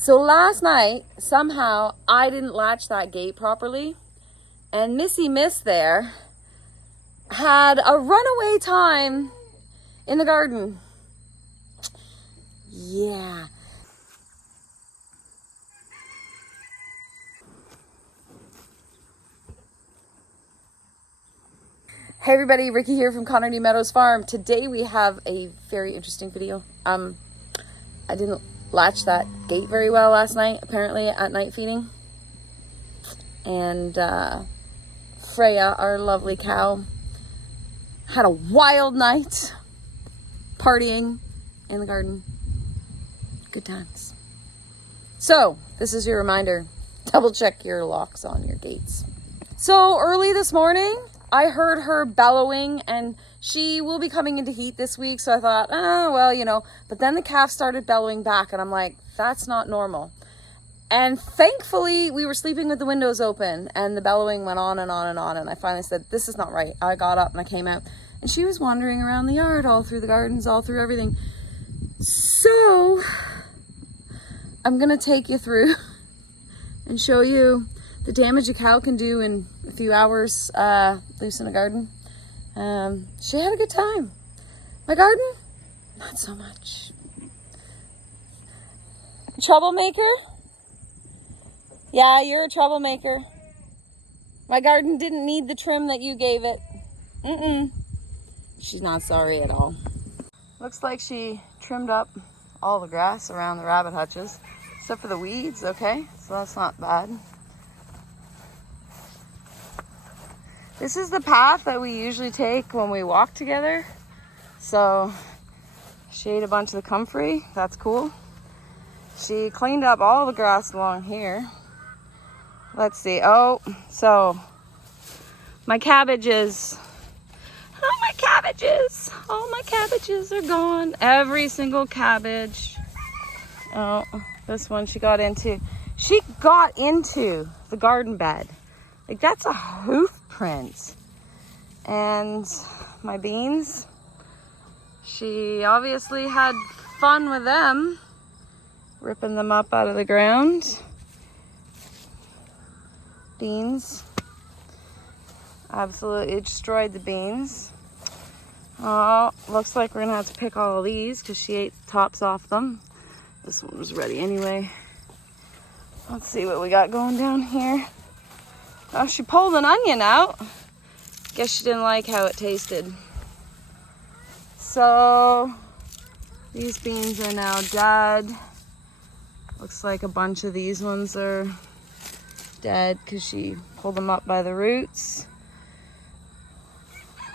So last night, somehow, I didn't latch that gate properly. And Missy Miss there had a runaway time in the garden. Yeah. Hey everybody, Ricky here from Connerty Meadows Farm. Today we have a very interesting video. I didn't latch that gate very well last night, apparently at night feeding. And Freya, our lovely cow, had a wild night partying in the garden. Good times. So, this is your reminder. Double check your locks on your gates. So, early this morning, I heard her bellowing, and she will be coming into heat this week. So I thought, oh, well, you know, but then the calf started bellowing back, and I'm like, that's not normal. And thankfully, we were sleeping with the windows open, and the bellowing went on and on and on. And I finally said, this is not right. I got up and I came out, and she was wandering around the yard, all through the gardens, all through everything. So I'm going to take you through and show you the damage a cow can do in a few hours loose in a garden. She had a good time. My garden, not so much. Troublemaker? Yeah, you're a troublemaker. My garden didn't need the trim that you gave it. She's not sorry at all. Looks like she trimmed up all the grass around the rabbit hutches, except for the weeds, okay? So that's not bad. This is the path that we usually take when we walk together. So she ate a bunch of the comfrey. That's cool. She cleaned up all the grass along here. Let's see. Oh, so my cabbages. Oh, my cabbages. All my cabbages are gone. Every single cabbage. Oh, this one she got into. She got into the garden bed. Like, that's a hoof print. And my beans, she obviously had fun with them, ripping them up out of the ground. Beans, absolutely destroyed the beans. Oh, looks like we're gonna have to pick all of these because she ate the tops off them. This one was ready anyway. Let's see what we got going down here. Oh, she pulled an onion out. Guess she didn't like how it tasted. So these beans are now dead. Looks like a bunch of these ones are dead because she pulled them up by the roots.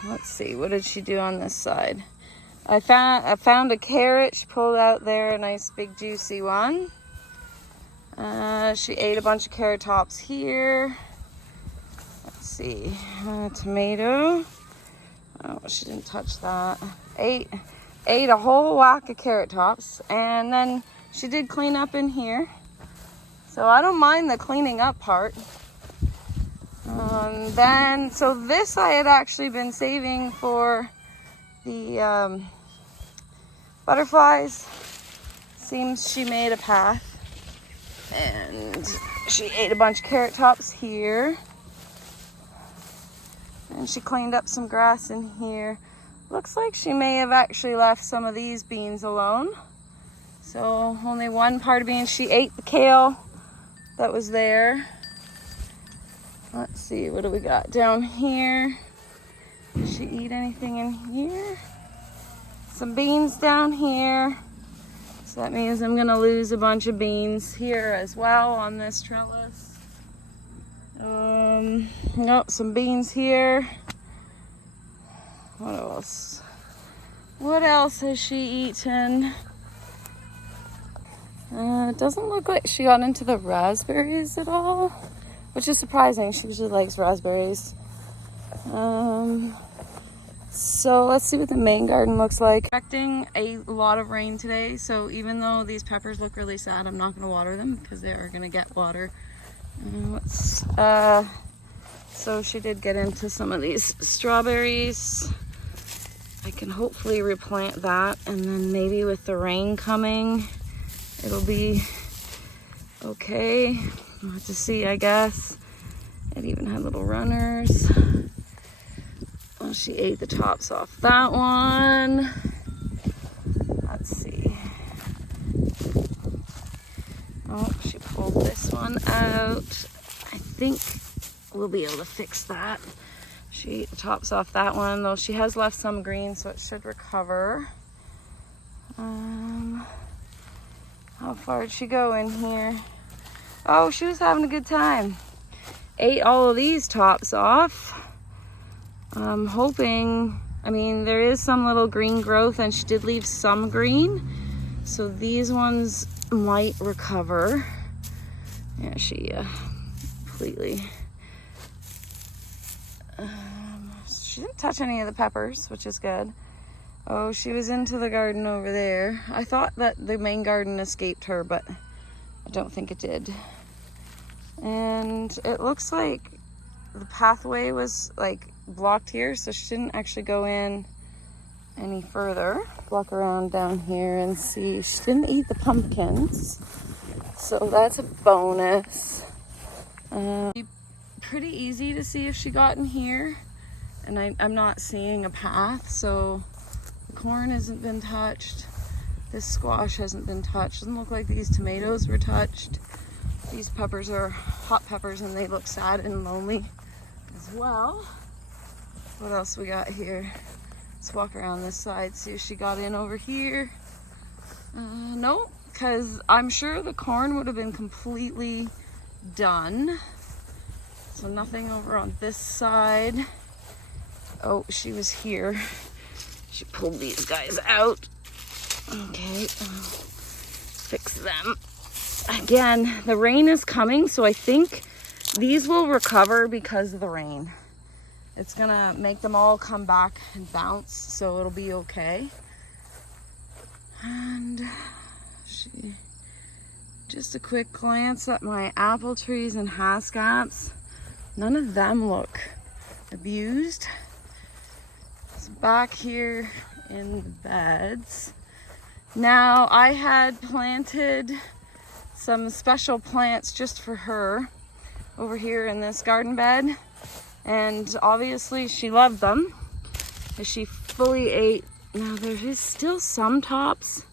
Let's see, what did she do on this side? I found a carrot. She pulled out there a nice big juicy one. She ate a bunch of carrot tops here. Let's see, tomato. Oh, she didn't touch that. Ate a whole whack of carrot tops, and then she did clean up in here. So I don't mind the cleaning up part. So this I had actually been saving for the butterflies. Seems she made a path, and she ate a bunch of carrot tops here. And she cleaned up some grass in here. Looks like she may have actually left some of these beans alone. So only one part of beans. She ate the kale that was there. Let's see, what do we got down here? Did she eat anything in here? Some beans down here. So that means I'm gonna lose a bunch of beans here as well on this trellis. Nope, some beans here. What else? What else has she eaten? It doesn't look like she got into the raspberries at all, which is surprising. She usually likes raspberries. So let's see what the main garden looks like. Expecting a lot of rain today, so even though these peppers look really sad, I'm not going to water them because they are going to get water. So she did get into some of these strawberries. I can hopefully replant that, and then maybe with the rain coming, it'll be okay. We'll have to see, I guess. It even had little runners. Well, she ate the tops off that one. Let's see. Oh, she pulled this one out. I think we'll be able to fix that. She ate the tops off that one, though she has left some green, so it should recover. How far did she go in here? Oh, she was having a good time. Ate all of these tops off. I'm hoping, I mean, there is some little green growth and she did leave some green. So these ones might recover. Yeah, she completely, she didn't touch any of the peppers, which is good. Oh, she was into the garden over there. I thought that the main garden escaped her, but I don't think it did. And it looks like the pathway was like blocked here, so she didn't actually go in any further. Walk around down here and see. She didn't eat the pumpkins, so that's a bonus. Pretty easy to see if she got in here, and I'm not seeing a path, so the corn hasn't been touched. This squash hasn't been touched. Doesn't look like these tomatoes were touched. These peppers are hot peppers and they look sad and lonely as well. What else we got here? Let's walk around this side, see if she got in over here. No, because I'm sure the corn would have been completely done. So nothing over on this side. Oh, she was here. She pulled these guys out. Okay, fix them. Again, the rain is coming, so I think these will recover because of the rain. It's gonna make them all come back and bounce, so it'll be okay. And just a quick glance at my apple trees and haskaps. None of them look abused. It's back here in the beds. Now, I had planted some special plants just for her over here in this garden bed, and obviously she loved them as she fully ate. Now there is still some tops.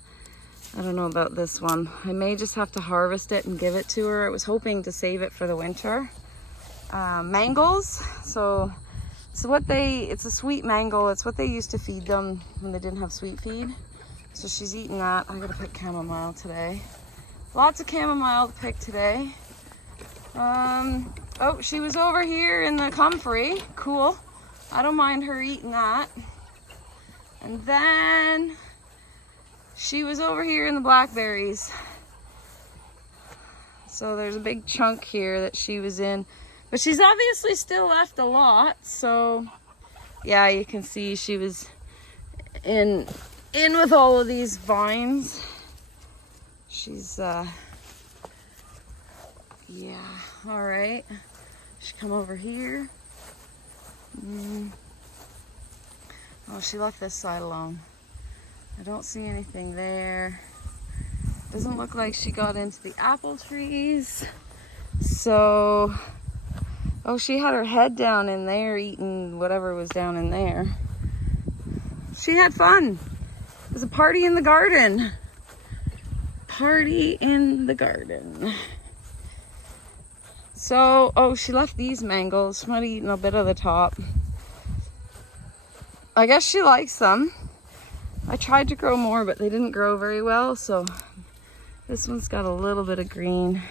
I don't know about this one. I may just have to harvest it and give it to her. I was hoping to save it for the winter. Mangles, it's a sweet mango. It's what they used to feed them when they didn't have sweet feed. So she's eating that. I gotta pick chamomile today. Lots of chamomile to pick today. Oh, she was over here in the comfrey. Cool. I don't mind her eating that. And then she was over here in the blackberries. So there's a big chunk here that she was in. But she's obviously still left a lot. So yeah, you can see she was in with all of these vines. She's, yeah, all right. She come over here. Oh, she left this side alone. I don't see anything there. Doesn't look like she got into the apple trees. So, oh, she had her head down in there eating whatever was down in there. She had fun. It was a party in the garden. Party in the garden. So, oh, she left these mangoes. She might have eaten a bit of the top. I guess she likes them. I tried to grow more, but they didn't grow very well. So this one's got a little bit of green.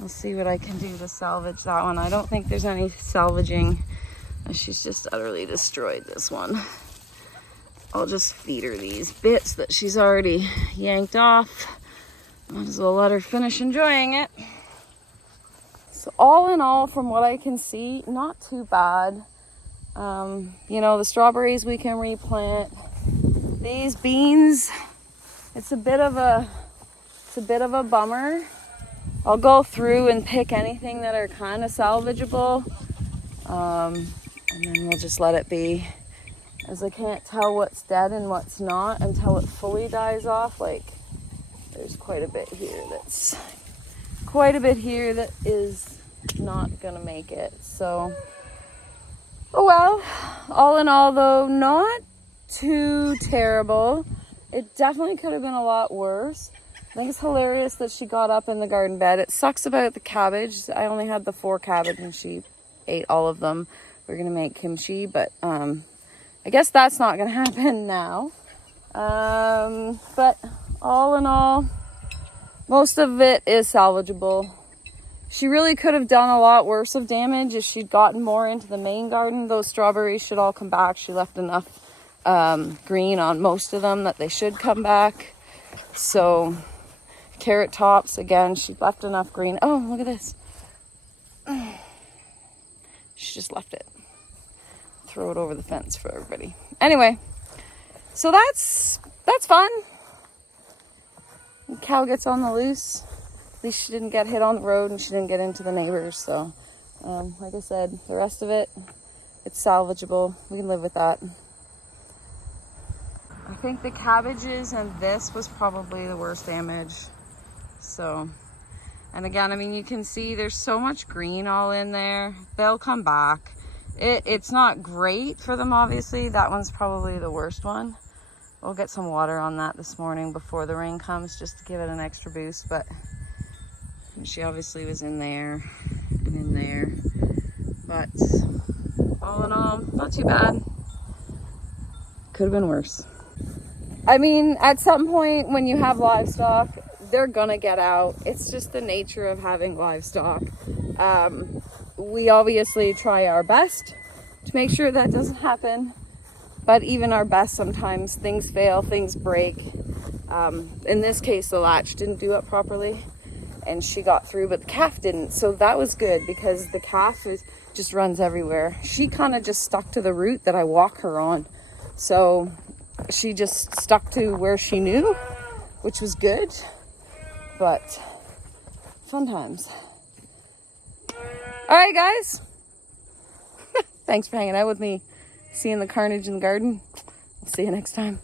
I'll see what I can do to salvage that one. I don't think there's any salvaging. She's just utterly destroyed this one. I'll just feed her these bits that she's already yanked off. Might as well let her finish enjoying it. So all in all, from what I can see, not too bad. You know, the strawberries we can replant. These beans, it's a bit of a bummer. I'll go through and pick anything that are kind of salvageable. And then we'll just let it be. As I can't tell what's dead and what's not until it fully dies off. Like, there's quite a bit here that's quite a bit here that is not gonna make it. So, oh well. All in all though, not too terrible. It definitely could have been a lot worse. I think it's hilarious that she got up in the garden bed. It sucks about the cabbage. I only had the 4 cabbage and she ate all of them. We're gonna make kimchi, but I guess that's not gonna happen now. But all in all, most of it is salvageable. She really could have done a lot worse of damage if she'd gotten more into the main garden. Those strawberries should all come back. She left enough green on most of them that they should come back. So carrot tops, again, she left enough green. Oh, look at this. She just left it. Throw it over the fence for everybody. Anyway, so that's fun. The cow gets on the loose. At least she didn't get hit on the road and she didn't get into the neighbors. So, like I said, the rest of it, it's salvageable. We can live with that. I think the cabbages and this was probably the worst damage. So, and again, I mean, you can see there's so much green all in there. They'll come back. It's not great for them, obviously. That one's probably the worst one. We'll get some water on that this morning before the rain comes, just to give it an extra boost. But she obviously was in there and in there. But all in all, not too bad. Could have been worse. I mean, at some point when you have livestock, they're gonna get out. It's just the nature of having livestock. We obviously try our best to make sure that doesn't happen, but even our best, sometimes things fail, things break. In this case, the latch didn't do it properly and she got through, but the calf didn't. So that was good because the calf just runs everywhere. She kind of just stuck to the route that I walk her on. So she just stuck to where she knew, which was good, but fun times. All right, guys. Thanks for hanging out with me, seeing the carnage in the garden. I'll see you next time.